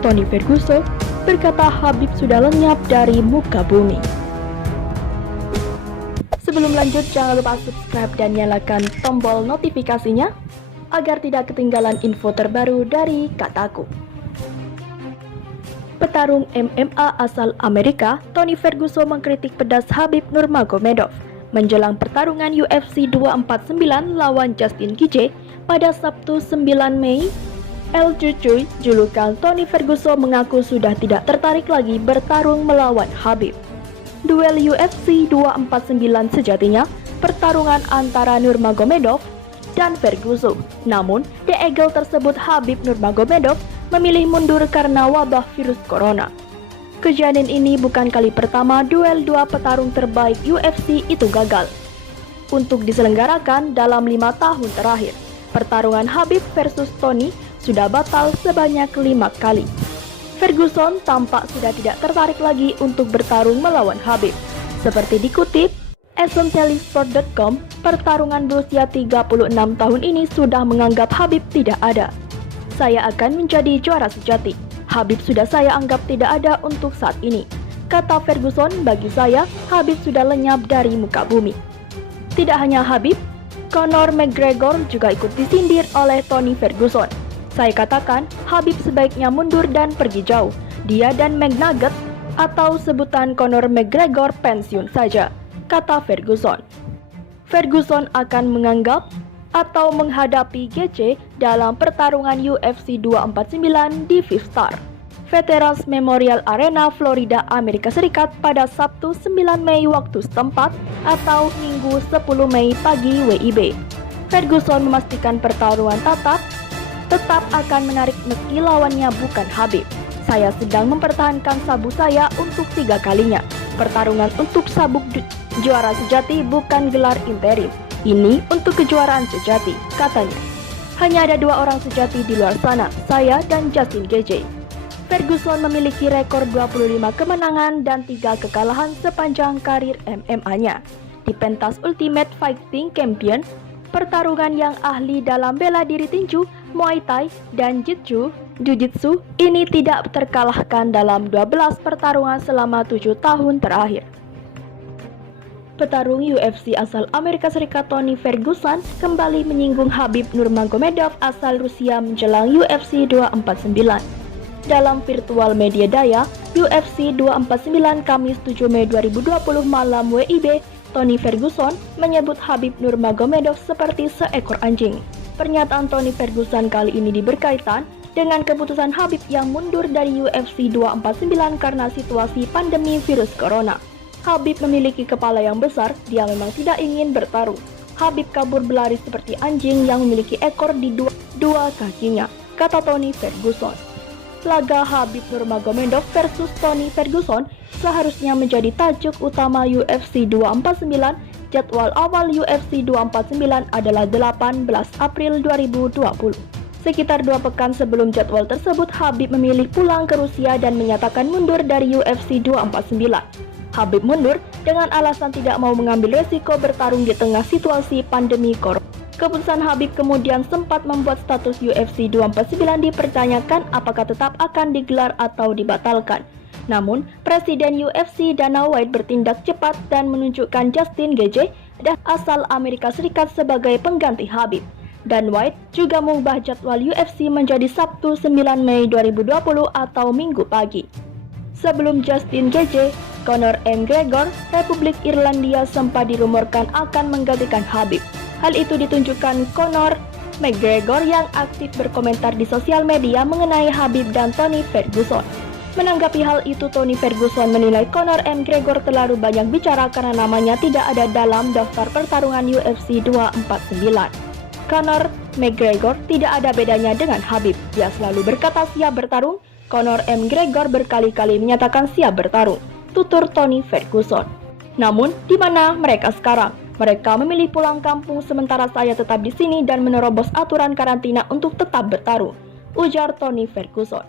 Tony Ferguson, berkata Khabib sudah lenyap dari muka bumi. Sebelum lanjut, jangan lupa subscribe dan nyalakan tombol notifikasinya agar tidak ketinggalan info terbaru dari Kataku. Petarung MMA asal Amerika, Tony Ferguson mengkritik pedas Khabib Nurmagomedov menjelang pertarungan UFC 249 lawan Justin Gaethje pada Sabtu 9 Mei. El Cucuy, julukan Tony Ferguson, mengaku sudah tidak tertarik lagi bertarung melawan Khabib. Duel UFC 249 sejatinya pertarungan antara Nurmagomedov dan Ferguson. Namun, The Eagle tersebut Khabib Nurmagomedov memilih mundur karena wabah virus corona. Kejadian ini bukan kali pertama duel dua petarung terbaik UFC itu gagal untuk diselenggarakan dalam 5 tahun terakhir. Pertarungan Khabib versus Tony sudah batal sebanyak 5 kali. Ferguson tampak sudah tidak tertarik lagi untuk bertarung melawan Khabib. Seperti dikutip EssentiallySport.com, pertarungan berusia 36 tahun ini sudah menganggap Khabib tidak ada. Saya akan menjadi juara sejati. Khabib sudah saya anggap tidak ada untuk saat ini. Kata Ferguson, bagi saya, Khabib sudah lenyap dari muka bumi. Tidak hanya Khabib, Conor McGregor juga ikut disindir oleh Tony Ferguson. Saya katakan, Khabib sebaiknya mundur dan pergi jauh. Dia dan McNugget atau sebutan Conor McGregor pensiun saja, kata Ferguson. Ferguson akan menganggap atau menghadapi Gaethje dalam pertarungan UFC 249 di Fifth Star Veterans Memorial Arena, Florida, Amerika Serikat pada Sabtu 9 Mei waktu setempat atau Minggu 10 Mei pagi WIB. Ferguson memastikan pertarungan tetap akan menarik meski lawannya bukan Khabib. Saya sedang mempertahankan sabuk saya untuk 3 kalinya. Pertarungan untuk sabuk juara sejati bukan gelar interim. Ini untuk kejuaraan sejati, katanya. Hanya ada 2 orang sejati di luar sana, saya dan Justin Gaethje. Ferguson memiliki rekor 25 kemenangan dan 3 kekalahan sepanjang karir MMA-nya. Di pentas Ultimate Fighting Champion, pertarungan yang ahli dalam bela diri tinju, Muay Thai, dan Jiu-Jitsu ini tidak terkalahkan dalam 12 pertarungan selama 7 tahun terakhir. Petarung UFC asal Amerika Serikat Tony Ferguson kembali menyinggung Khabib Nurmagomedov asal Rusia menjelang UFC 249. Dalam virtual media daya UFC 249 Kamis 7 Mei 2020 malam WIB, Tony Ferguson menyebut Khabib Nurmagomedov seperti seekor anjing. Pernyataan Tony Ferguson kali ini berkaitan dengan keputusan Khabib yang mundur dari UFC 249 karena situasi pandemi virus corona. Khabib memiliki kepala yang besar, dia memang tidak ingin bertarung. Khabib kabur berlari seperti anjing yang memiliki ekor di dua kakinya, kata Tony Ferguson. Laga Khabib Nurmagomedov versus Tony Ferguson seharusnya menjadi tajuk utama UFC 249. Jadwal awal UFC 249 adalah 18 April 2020. Sekitar 2 pekan sebelum jadwal tersebut, Khabib memilih pulang ke Rusia dan menyatakan mundur dari UFC 249. Khabib mundur dengan alasan tidak mau mengambil resiko bertarung di tengah situasi pandemi corona. Keputusan Khabib kemudian sempat membuat status UFC 249 dipertanyakan apakah tetap akan digelar atau dibatalkan. Namun, Presiden UFC Dana White bertindak cepat dan menunjukkan Justin Gaethje asal Amerika Serikat sebagai pengganti Khabib. Dan White juga mengubah jadwal UFC menjadi Sabtu 9 Mei 2020 atau Minggu pagi. Sebelum Justin Gaethje, Conor McGregor, Republik Irlandia sempat dirumorkan akan menggantikan Khabib. Hal itu ditunjukkan Conor McGregor yang aktif berkomentar di sosial media mengenai Khabib dan Tony Ferguson. Menanggapi hal itu, Tony Ferguson menilai Conor McGregor terlalu banyak bicara karena namanya tidak ada dalam daftar pertarungan UFC 249. Conor McGregor tidak ada bedanya dengan Khabib. Dia selalu berkata siap bertarung. Conor McGregor berkali-kali menyatakan siap bertarung, tutur Tony Ferguson. Namun, di mana mereka sekarang? Mereka memilih pulang kampung sementara saya tetap di sini dan menerobos aturan karantina untuk tetap bertarung, ujar Tony Ferguson.